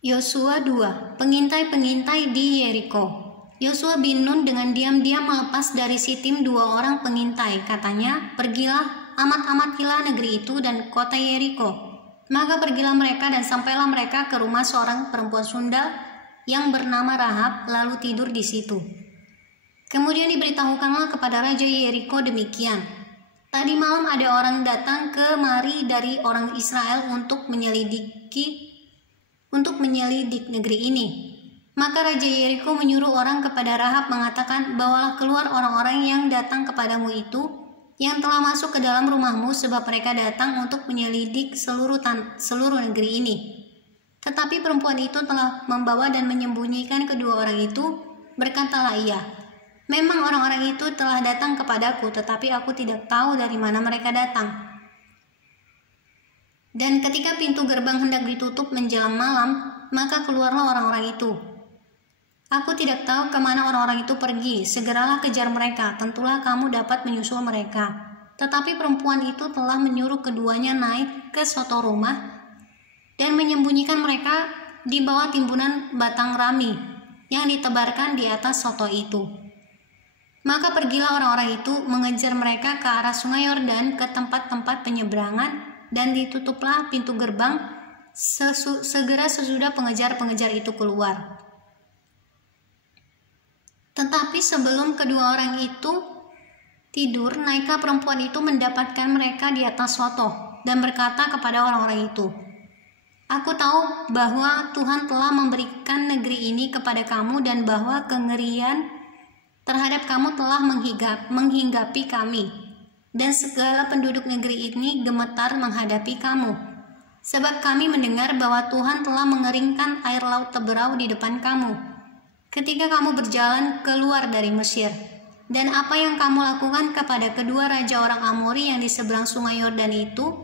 Yosua 2. Pengintai-pengintai di Yeriko. Yosua bin Nun dengan diam-diam melepas dari Sitim 2 orang pengintai. Katanya, pergilah, amat-amatilah negeri itu dan kota Yeriko. Maka pergilah mereka dan sampailah mereka ke rumah seorang perempuan sundal yang bernama Rahab, lalu tidur di situ. Kemudian diberitahukanlah kepada Raja Yeriko demikian. Tadi malam ada orang datang kemari dari orang Israel untuk menyelidik negeri ini. Maka Raja Yeriko menyuruh orang kepada Rahab mengatakan, bawalah keluar orang-orang yang datang kepadamu itu, yang telah masuk ke dalam rumahmu, sebab mereka datang untuk menyelidik seluruh negeri ini. Tetapi perempuan itu telah membawa dan menyembunyikan kedua orang itu. Berkatalah ia, memang orang-orang itu telah datang kepadaku, tetapi aku tidak tahu dari mana mereka datang. Dan ketika pintu gerbang hendak ditutup menjelang malam, maka keluarlah orang-orang itu. Aku tidak tahu kemana orang-orang itu pergi, segeralah kejar mereka, tentulah kamu dapat menyusul mereka. Tetapi perempuan itu telah menyuruh keduanya naik ke suatu rumah dan menyembunyikan mereka di bawah timbunan batang rami yang ditebarkan di atas soto itu. Maka pergilah orang-orang itu mengejar mereka ke arah sungai Yordan ke tempat-tempat penyeberangan, dan ditutuplah pintu gerbang segera sesudah pengejar-pengejar itu keluar. Tetapi sebelum kedua orang itu tidur, naiklah perempuan itu mendapatkan mereka di atas soto dan berkata kepada orang-orang itu, aku tahu bahwa Tuhan telah memberikan negeri ini kepada kamu dan bahwa kengerian terhadap kamu telah menghinggapi kami, dan segala penduduk negeri ini gemetar menghadapi kamu. Sebab kami mendengar bahwa Tuhan telah mengeringkan air laut Teberau di depan kamu ketika kamu berjalan keluar dari Mesir, dan apa yang kamu lakukan kepada kedua raja orang Amori yang di seberang sungai Yordan itu,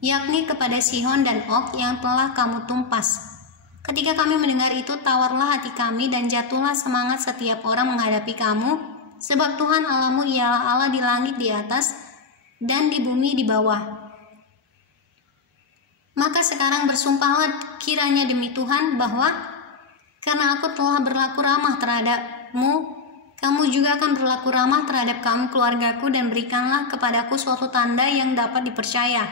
yakni kepada Sihon dan Og yang telah kamu tumpas. Ketika kami mendengar itu, tawarlah hati kami dan jatuhlah semangat setiap orang menghadapi kamu, sebab Tuhan Allahmu ialah Allah di langit di atas dan di bumi di bawah. Maka sekarang bersumpahlah kiranya demi Tuhan bahwa karena aku telah berlaku ramah terhadapmu, kamu juga akan berlaku ramah terhadap kaum keluargaku, dan berikanlah kepadaku suatu tanda yang dapat dipercaya,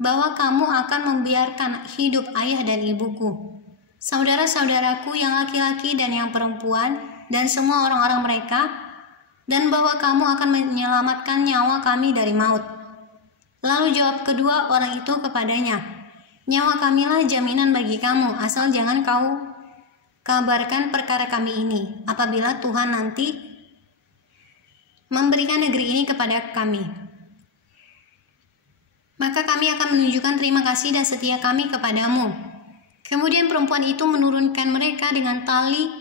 bahwa kamu akan membiarkan hidup ayah dan ibuku, saudara-saudaraku yang laki-laki dan yang perempuan, dan semua orang-orang mereka, dan bahwa kamu akan menyelamatkan nyawa kami dari maut. Lalu jawab kedua orang itu kepadanya, nyawa kamilah jaminan bagi kamu, asal jangan kau kabarkan perkara kami ini, apabila Tuhan nanti memberikan negeri ini kepada kami. Maka kami akan menunjukkan terima kasih dan setia kami kepadamu. Kemudian perempuan itu menurunkan mereka dengan tali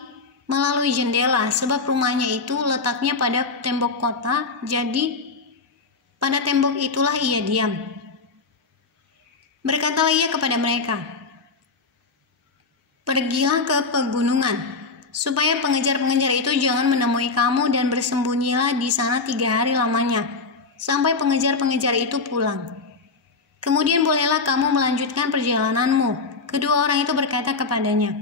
melalui jendela, sebab rumahnya itu letaknya pada tembok kota, jadi pada tembok itulah ia diam. Berkatalah ia kepada mereka, pergilah ke pegunungan, supaya pengejar-pengejar itu jangan menemui kamu, dan bersembunyilah di sana 3 hari lamanya, sampai pengejar-pengejar itu pulang. Kemudian bolehlah kamu melanjutkan perjalananmu. Kedua orang itu berkata kepadanya,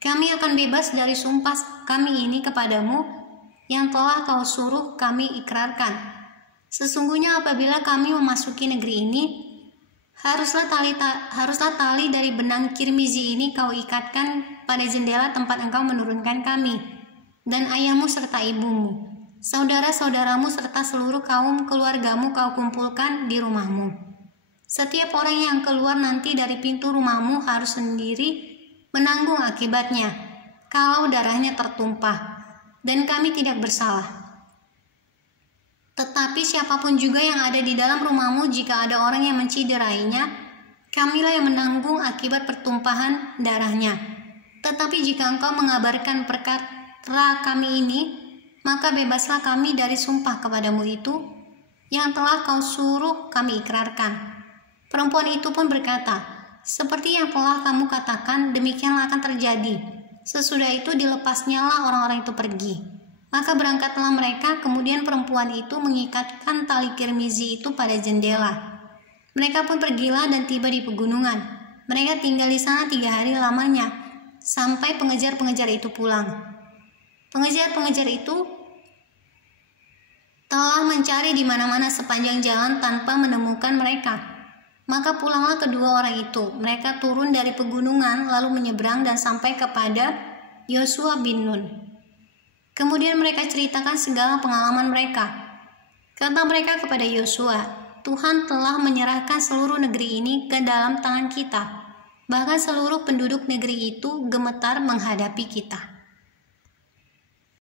kami akan bebas dari sumpah kami ini kepadamu, yang telah kau suruh kami ikrarkan. Sesungguhnya apabila kami memasuki negeri ini, haruslah tali dari benang kirmizi ini kau ikatkan pada jendela tempat engkau menurunkan kami, dan ayahmu serta ibumu, saudara-saudaramu serta seluruh kaum keluargamu kau kumpulkan di rumahmu. Setiap orang yang keluar nanti dari pintu rumahmu harus sendiri menanggung akibatnya, kalau darahnya tertumpah, dan kami tidak bersalah. Tetapi siapapun juga yang ada di dalam rumahmu, jika ada orang yang menciderainya, kamilah yang menanggung akibat pertumpahan darahnya. Tetapi jika engkau mengabarkan perkara kami ini, maka bebaslah kami dari sumpah kepadamu itu, yang telah kau suruh kami ikrarkan. Perempuan itu pun berkata, seperti yang telah kamu katakan, demikianlah akan terjadi. Sesudah itu dilepasnyalah orang-orang itu pergi. Maka berangkatlah mereka, kemudian perempuan itu mengikatkan tali kirmizi itu pada jendela. Mereka pun pergilah dan tiba di pegunungan. Mereka tinggal di sana 3 hari lamanya, sampai pengejar-pengejar itu pulang. Pengejar-pengejar itu telah mencari di mana-mana sepanjang jalan tanpa menemukan mereka. Maka pulanglah kedua orang itu. Mereka turun dari pegunungan lalu menyeberang dan sampai kepada Yosua bin Nun. Kemudian mereka ceritakan segala pengalaman mereka. Kata mereka kepada Yosua, Tuhan telah menyerahkan seluruh negeri ini ke dalam tangan kita. Bahkan seluruh penduduk negeri itu gemetar menghadapi kita.